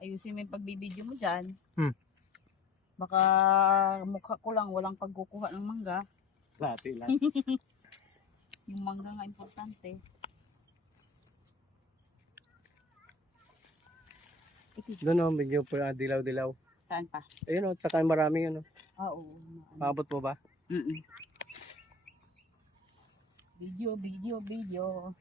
Ayusin mo yung pagbibideo mo dyan. Baka mukha ko lang walang pagkukuha ng mangga. Lati lang. Yung mangga nga importante. Doon o, medyo dilaw-dilaw. Saan pa? Ayun o, tsaka maraming ano. Oo. Maabot mo ba? Video.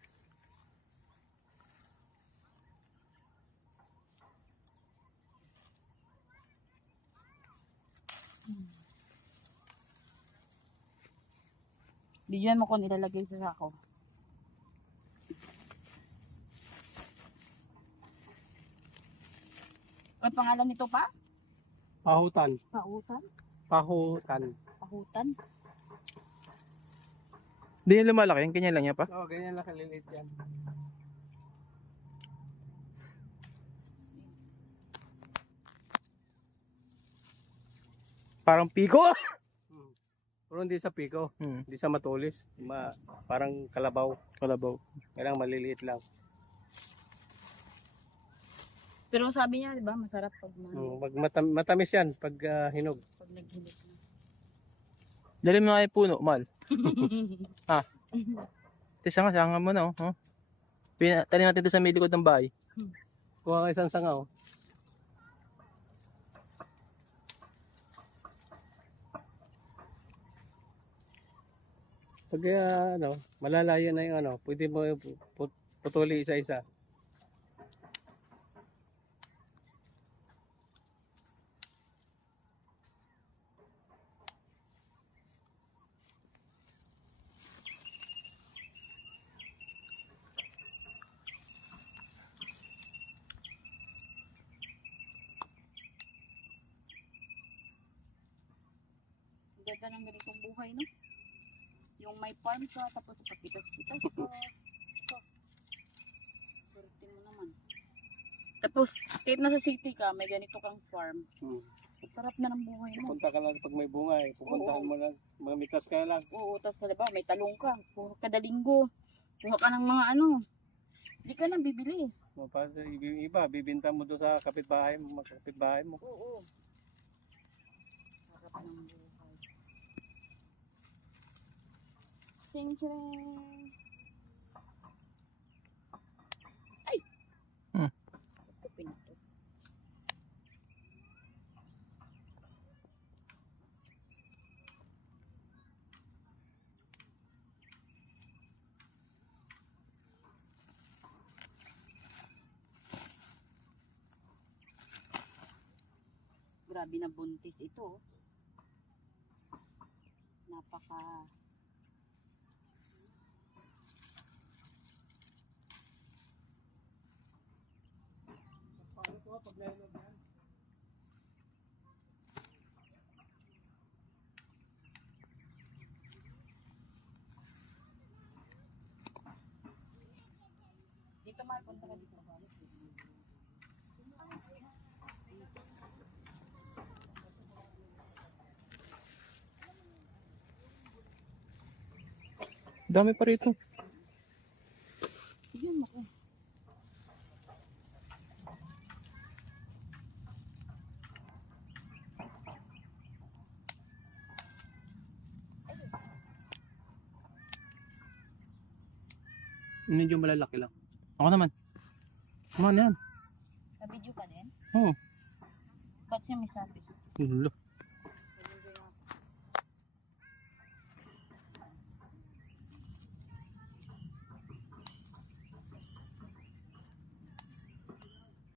Bigyan mo ko nilalagay sa sako. Ang pangalan nito pa? Pahutan. Pautan? Pahutan. Pahutan? Hindi yan lumalaki, yung kanya lang niya pa. Oo, ganyan lang kaliliit yan. Parang piko. Pero hindi sa piko, Hmm. hindi sa matulis. Parang kalabaw. Kalabaw. Kailangan maliliit lang. Pero sabi niya, di ba, masarap pag, Matamis yan pag hinog. pag naghilig na. Dali mo nga yung puno, mal. Tisa nga, sanga mo na, oh. Tanim natin ito sa may likod ng bahay. Kuha ka isang sangaw. Pag malalayo na yung pwede mo putuli isa-isa. Ang ganda ng ganitong buhay, no? Yung may farm ka, tapos papitas-pitas ka. Swerte mo naman. Tapos, kahit nasa city ka, may ganito kang farm. Sarap na ng buhay mo. Punta ka lang pag may bunga eh. Pupuntahan mo lang. Mamitas ka lang. Oo, tapos diba, may talong ka. Puro kada linggo. Kuha ka ng mga hindi ka nang bibili. Yung iba, bibinta mo doon sa kapitbahay mo, kapitbahay mo. Oo. Sarap ng buhay. Ching-ching! Ay! Ito pinito. Grabe na buntis ito. Napaka... Paano po pag nainog yan? Dito mahal, punta ka dito. Dami pa rito. Bigyan mo ko. Medyo malalaki lang. Ako naman. Ano yan? Nabidyo ka din? Oo. Ba't siya may sabi? Ulo.